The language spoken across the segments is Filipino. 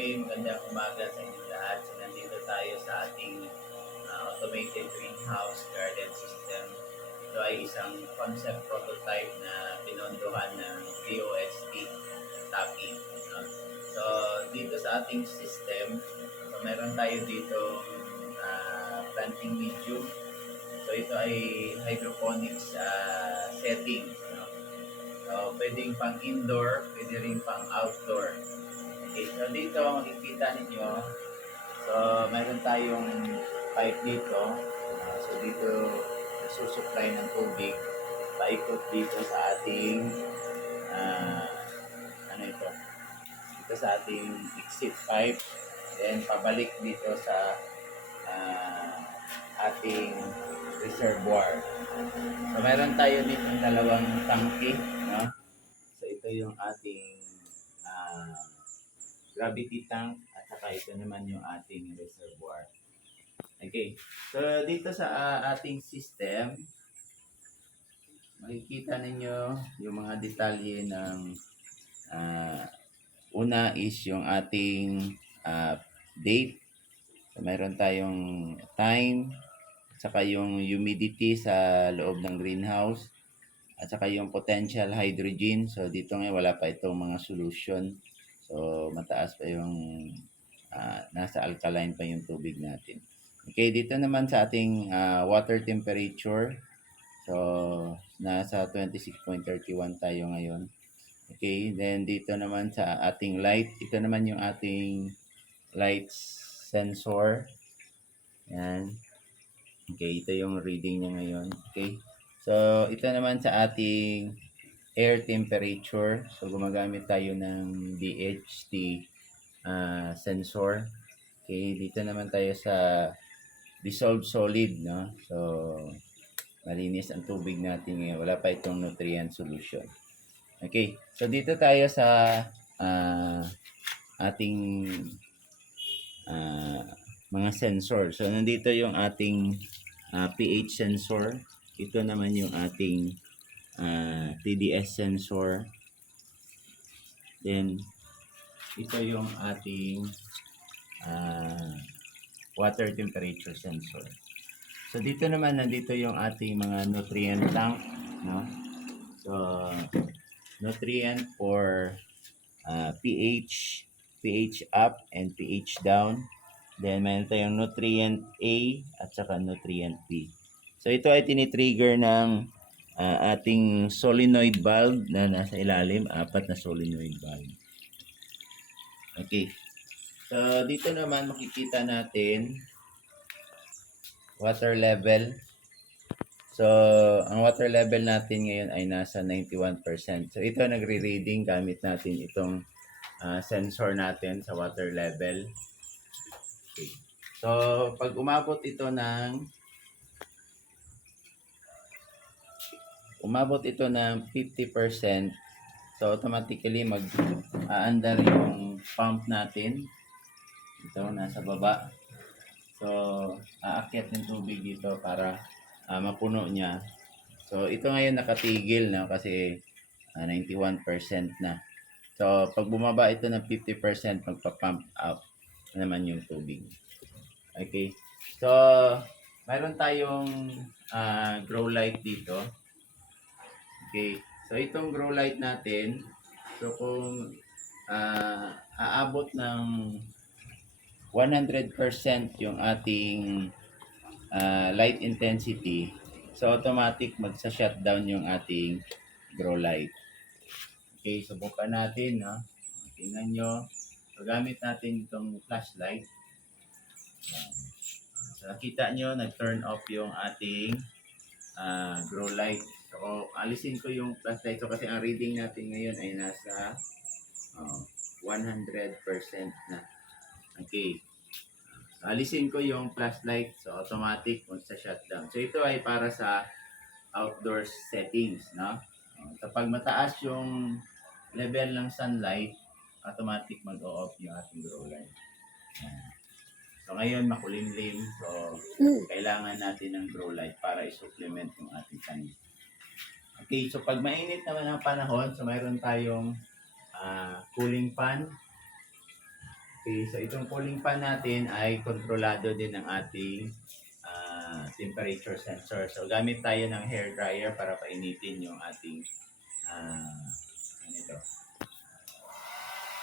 Hey, magandang umaga sa inyo lahat. So, nandito tayo sa ating automated greenhouse garden system. Ito ay isang concept prototype na pinondohan ng DOST TAPI. No? So, dito sa ating system, so meron tayo dito planting medium. So, ito ay hydroponics setting. No? So, pwedeng pang indoor, pwede rin pang outdoor. Okay, so dito makikita ninyo, so mayroon tayong pipe dito. So dito nasusupply ng tubig paikot dito sa ating uh, ano ito? Dito sa ating exit pipe, then pabalik dito sa uh, ating reservoir. So meron tayo dito dalawang tangke, no? So ito yung ating gravity tank at saka ito naman yung ating reservoir. Okay. So dito sa ating system, makikita ninyo yung mga detalye ng una is yung ating date. So, mayroon tayong time, at saka yung humidity sa loob ng greenhouse, at saka yung potential hydrogen. So dito ngayon wala pa itong mga solution. So mataas pa yung nasa alkaline pa yung tubig natin. Okay, dito naman sa ating water temperature. So nasa 26.31 tayo ngayon. Okay, then dito naman sa ating light, ito naman yung ating light sensor. Yan. Okay, ito yung reading niya ngayon. Okay. So, ito naman sa ating air temperature. So, gumagamit tayo ng DHT sensor. Okay, dito naman tayo sa dissolved solid, no? So, malinis ang tubig natin ngayon. Wala pa itong nutrient solution. Okay, so dito tayo sa ating mga sensor. So, nandito yung ating pH sensor. Ito naman yung ating TDS sensor. Then, ito yung ating water temperature sensor. So, dito naman, nandito yung ating mga nutrient tank. No? So, nutrient for pH, pH up, and pH down. Then, mayroon tayong nutrient A at saka nutrient B. So, ito ay tinitrigger ng ating solenoid valve na nasa ilalim, 4 na solenoid valve. Okay. So, dito naman makikita natin water level. So, ang water level natin ngayon ay nasa 91%. So, ito nagre-reading gamit natin itong sensor natin sa water level. Okay. So, pag umabot ito ng 50%, so automatically mag-aandar yung pump natin. Ito, nasa baba. So, aakyat yung tubig dito para mapuno niya. So, ito ngayon nakatigil na kasi 91% na. So, pag bumaba ito ng 50%, magpa-pump out naman yung tubig. Okay. So, mayroon tayong grow light dito. Okay. So, itong grow light natin, so kung aabot ng 100% yung ating light intensity, so automatic magsa-shutdown yung ating grow light. Okay, subukan natin. No? Tingnan nyo. So, gamit natin itong flashlight. So, nakita nyo, nag-turn off yung ating grow light. So, alisin ko yung flashlight. So, kasi ang reading natin ngayon ay nasa 100% na. Okay. So, alisin ko yung flashlight. So, automatic magsa-shutdown. So, ito ay para sa outdoor settings. No? So, pag mataas yung level ng sunlight, automatic mag-o-off yung ating grow light. So ngayon makulimlim, so kailangan natin ng grow light para i-supplement yung ating tanim. Okay, so pag mainit naman ang panahon, so mayroon tayong cooling fan. Okay, so itong cooling fan natin ay kontrolado din ng ating temperature sensor. So gamit tayo ng hair dryer para painitin yung ating ano ito,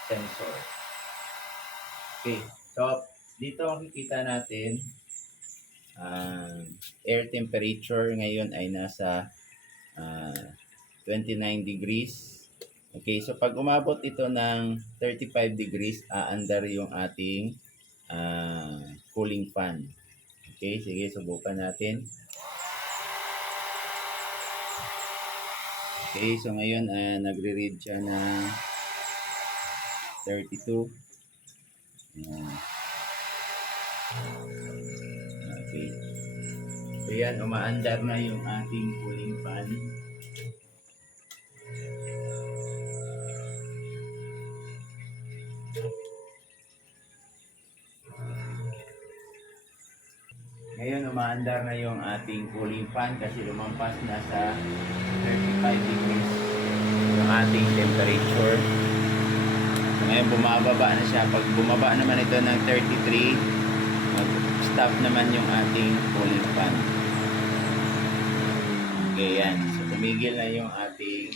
sensor. Okay, so dito makikita natin air temperature ngayon ay nasa 29 degrees. Okay, so pag umabot ito ng 35 degrees, aandar yung ating cooling fan. Okay, sige, subukan natin. Okay, so ngayon nagre-read siya ng 32. Ayan. Okay. So yan, umaandar na yung ating cooling fan. Ngayon, umaandar na yung ating cooling fan kasi lumampas na sa 35 degrees yung ating temperature. So, ngayon, bumababa na siya. Pag bumaba naman ito ng 33, mag-stop naman yung ating cooling fan. Okay, yan. So, tumigil na yung ating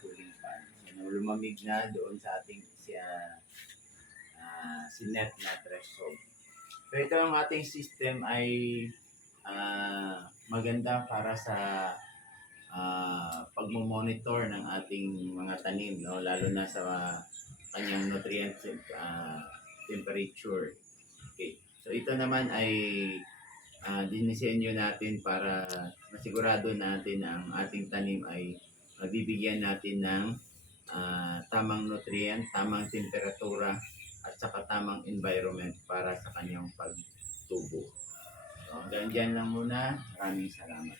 cooling fan. So, lumamig na doon sa ating sinet na threshold. So ito ang ating system ay maganda para sa pagmo-monitor ng ating mga tanim, no? Lalo na sa kanyang nutrient temperature. Okay. So ito naman ay dinisenyo natin para masigurado natin ang ating tanim ay mabibigyan natin ng tamang nutrient, tamang temperatura, at saka tamang environment para sa kanyang pagtubo. So, hanggang dyan lang muna. Maraming salamat.